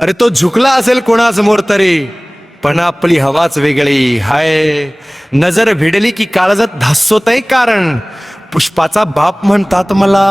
अरे तो झुकला असेल कोणासमोर तरी पण आपली हवाच वेगळी. हाय नजर भिडली की काळजात धासोतय कारण. पुष्पाचा बाप म्हणतात मला.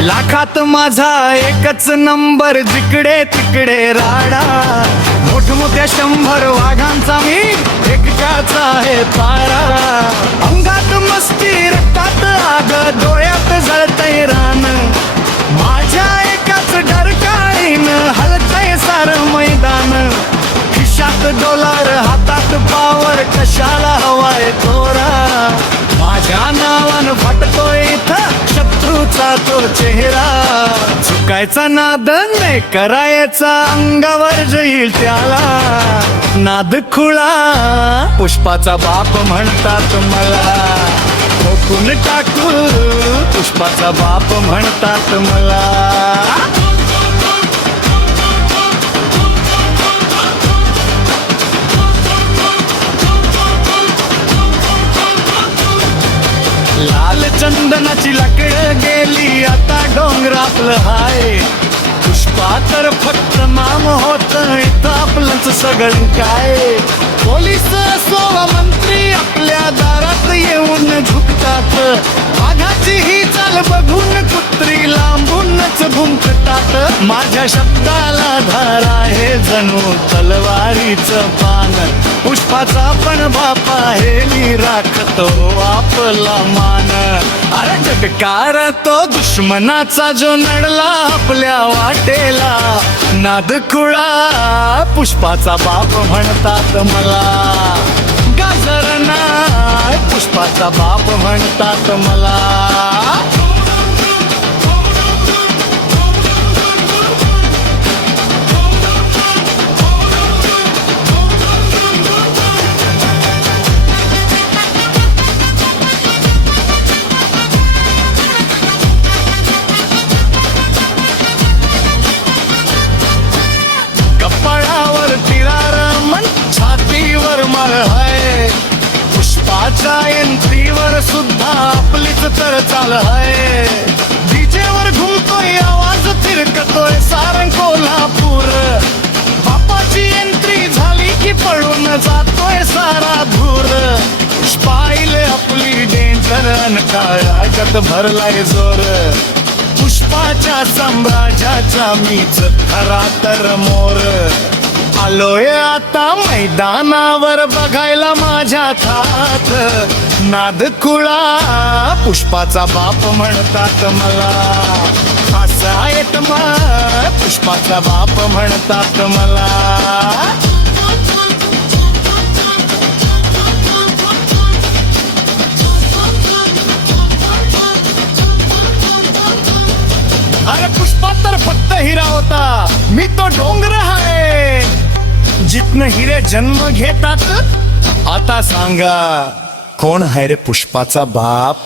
लाखात माझा एकच नंबर जिकडे तिकडे राडा. मोठमोठ्या शंभर वाघांचा मी एकट्याच आहे पारा. अंगात मस्ती रक्तात आग डोळ्यात जळतय रान. माझ्या एकाच डरकाळीन हलतय सार मैदान. खिशात डॉलर हातात पावर कशाला हवाय तोरा माझ्या असा तो चेहरा. चुकायचा नादन नाही करायचा अंगावर जाईल त्याला. नाद खुळा पुष्पाचा बाप म्हणतात मला. ठोकून टाकू पुष्पाचा बाप म्हणतात मला. लाल चंदनाची लाकड गेली आता डोंगरातलं हाय. पुष्पा तर फक्त माम होत इथं आपलंच सगळं काय. पोलीस सोळा मंत्री आपल्या दारात येऊन झुकतात. वाघाची ही चाल बघून कुत्री लांबूनच भुंकतात माझ्या शब्दाला धार आहे जणू तलवारीचं पान. पुष्पाचा पण बाप आहे मी राखतो आपला मान तो दुश्मनाचा जो नडला आपल्या वाटेला. नाद खुळा पुष्पाचा बाप म्हणतात मला. गाजर पुष्पाचा बाप म्हणतात मला. पुष्पाच्या एंट्रीवर सुद्धा आपलीच तर चाल आहे डीजे वर घुमतोय आवाज फिरकतोय सारंग कोल्हापूर बापाची एंट्री झाली की पळून जातोय सारा धूर. पुष्पाईले आपली डेंजर काळागत भरलाय जोर. पुष्पाच्या साम्राज्याचा मीच खरा तर मोर. आलोय आता मैदानावर बघायला माझ्या थात नाद खुळा पुष्पाचा बाप म्हणतात मला. असा येत मग पुष्पाचा बाप म्हणतात मला. अरे पुष्पा तर फक्त हिरा होता. मी तो डोंगर कृष्ण हिरे जन्म घेतात? आता सांगा कोण आहे रे पुष्पाचा बाप?